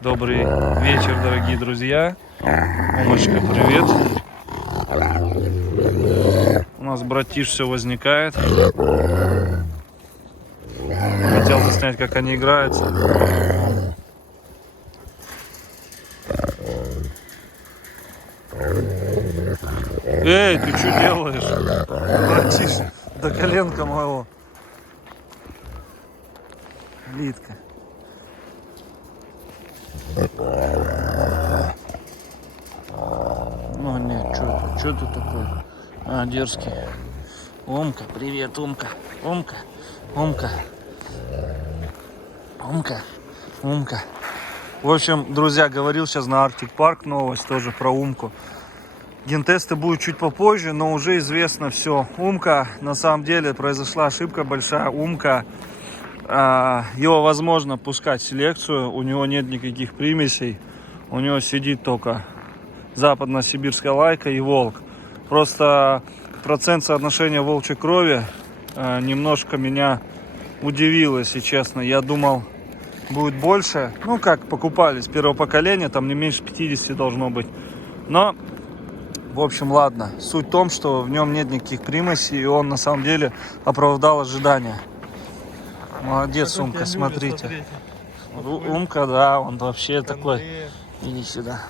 Добрый вечер, дорогие друзья. Умочка, привет. У нас братиш все возникает. Хотел заснять, как они играются. Эй, ты что делаешь? Братиш, до коленка моего. Литка. Ну нет, что ты такой? А, дерзкий. Умка, привет, Умка. Умка, Умка. Умка, Умка. В общем, друзья, говорил сейчас на Arctic Park новость тоже про Умку. Гентесты будут чуть попозже, но уже известно все. Умка, на самом деле, произошла ошибка большая. Умка, его возможно пускать в селекцию, у него нет никаких примесей. У него сидит только западно-сибирская лайка и волк. Просто процент соотношения волчьей крови немножко меня удивил, если честно. Я думал, будет больше. Ну, как покупали с первого поколения, там не меньше 50 должно быть. Но, в общем, ладно. Суть в том, что в нем нет никаких примесей, и он на самом деле оправдал ожидания. Молодец, как Умка, смотрите. Умка, да, он вообще такой. Иди сюда.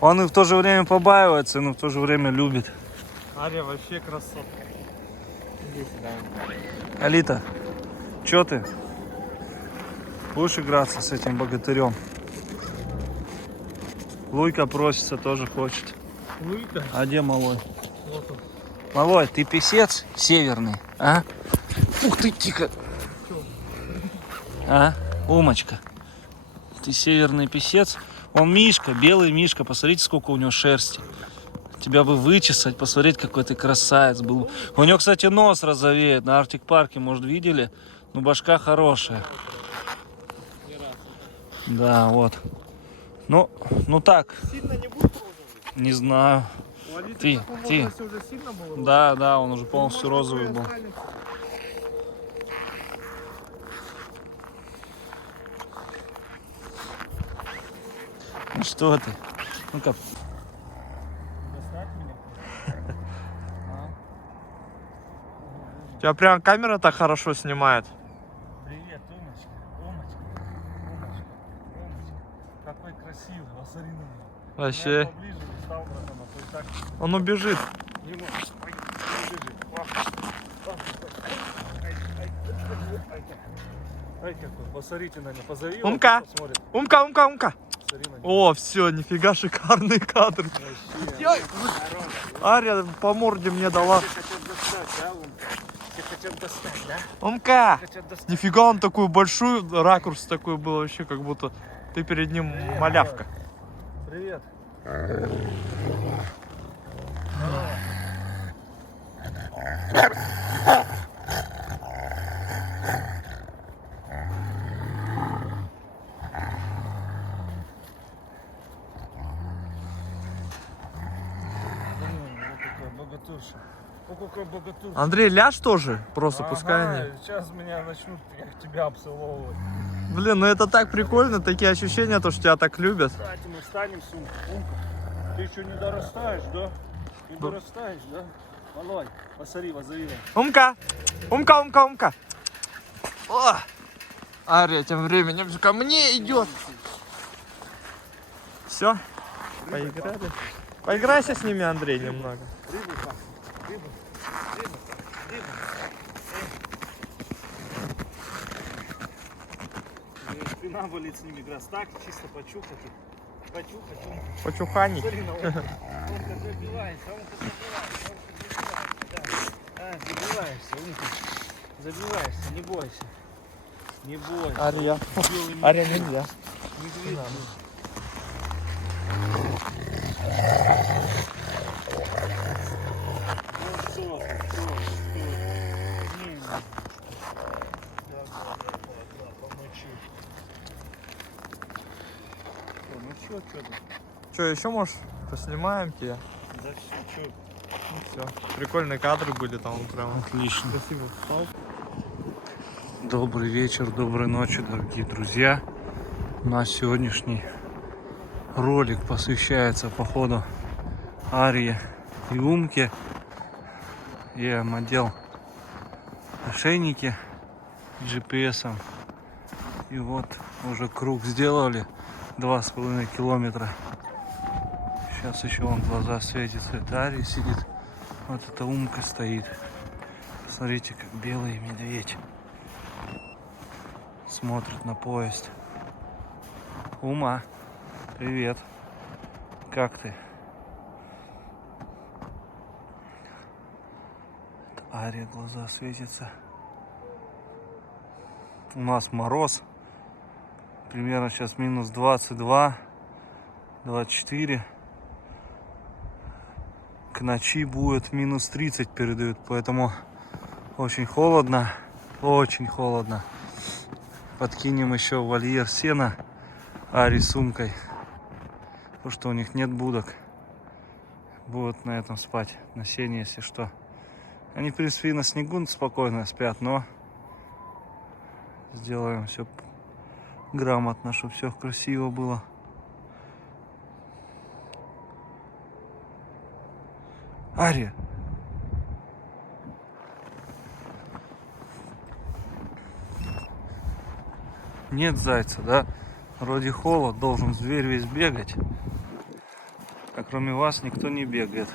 Он и в то же время побаивается, но в то же время любит. Ария вообще красотка. Иди сюда. Алита, чё ты? Будешь играться с этим богатырем? Луйка просится, тоже хочет. Луйка? А где малой? Вот он. Малой, ты писец северный, а? Ух ты, тихо. А? Умочка. Ты северный писец. Он мишка, белый мишка. Посмотрите, сколько у него шерсти. Тебя бы вычесать, посмотреть, какой ты красавец был. У него, кстати, нос розовеет. На Arctic Парке, может, видели? Ну, башка хорошая. Да, вот. Ну так. Сильно не будет розовый? Не знаю. Ты. Уже сильно было? Да, он уже полностью розовый был. Ну что ты? Ну-ка. У тебя прям камера так хорошо снимает. Привет, Умочка. Какой красивый, посмотри на него. Вообще. Поближе не стал, братан, а то и так Он убежит. не может. Ай, какой, посмотрите на него, позови его, Умка. пусть посмотрит. Умка. Посмотри на него. О, все, нифига шикарный кадр. Вообще. Ария по морде мне дала. Все хотят достать, да, Умка? Все хотят достать, да? Умка. Хотят достать. Нифига он такой большой, ракурс такой был вообще, как будто ты перед ним малявка. Привет. Какой богатырша. Андрей, ляж тоже, просто пускай они. Сейчас меня начнут тебя обцеловывать. Блин, ну это так прикольно, такие ощущения, то, что тебя так любят. Кстати, мы встанем с Умка. Ты еще не дорастаешь, да? Не дорастаешь, да? Малой, посмотри, позови его. Умка. О! Ария тем временем ко мне идет. Все, поиграли. Поиграйся с ними, Андрей, немного. Рыбу как? Рыбу. Спина болит с ними, раз так, чисто почухать их. Почухать. Почуханий. Смотри на Умка. Умка забивается. Да. Забиваешься, Умка. Забиваешься, не бойся. Не бойся. Ария. Белый Ария нельзя. медведь. Ну что ты? Что, еще можешь поснимаем тебя? Да все, что? Ну все. Прикольные кадры были там прям. Отлично. Красиво. Добрый вечер, доброй ночи, дорогие друзья. У нас сегодняшний ролик посвящается походу Арии и Умке. Я им одел ошейники GPS. И вот уже круг сделали 2,5 километра. Сейчас еще вон глаза светятся. Это Ария сидит. Вот эта Умка стоит. Смотрите, как белый медведь смотрит на поезд. Ума, привет. Как ты? Это Ария, глаза светятся. У нас мороз. Примерно сейчас минус 22, 24. К ночи будет минус 30 передают, поэтому очень холодно. Очень холодно. Подкинем еще в вольер сена Арии с Умкой. Потому что у них нет будок. Будут на этом спать. На сене, если что. Они, в принципе, и на снегу спокойно спят, но сделаем все грамотно, чтобы все красиво было. Ария! Нет зайца, да? Вроде холод, должен с дверь весь бегать. А кроме вас никто не бегает.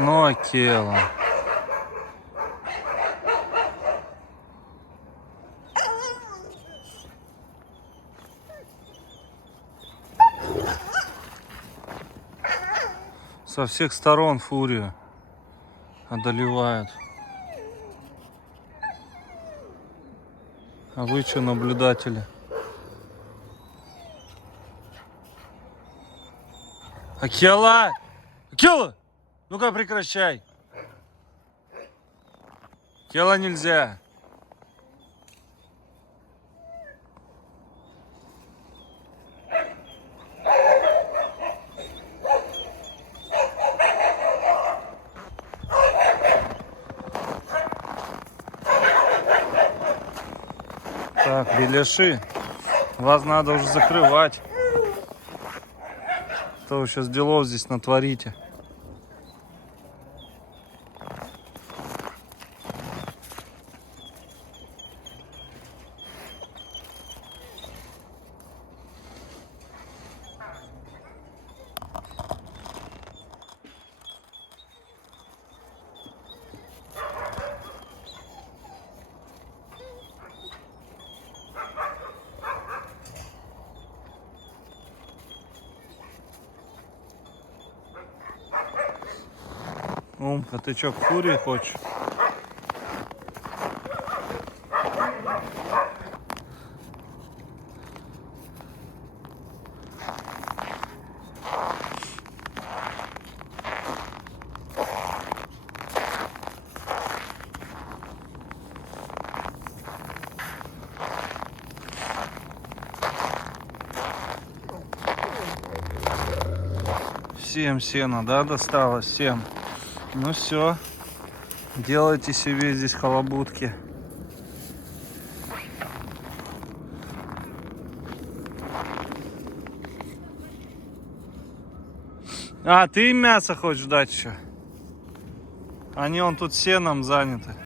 Ну, Акела. Со всех сторон фурию одолевают. А вы что, наблюдатели? Акела! Акела! Ну-ка прекращай! Акела нельзя! Так, беляши, вас надо уже закрывать. А то вы сейчас делов здесь натворите. Умка, ты чё, к фурии хочешь? Всем сено, да, досталось? Всем. Ну все, делайте себе здесь халабутки. А, ты им мясо хочешь дать еще? Они он тут сеном заняты.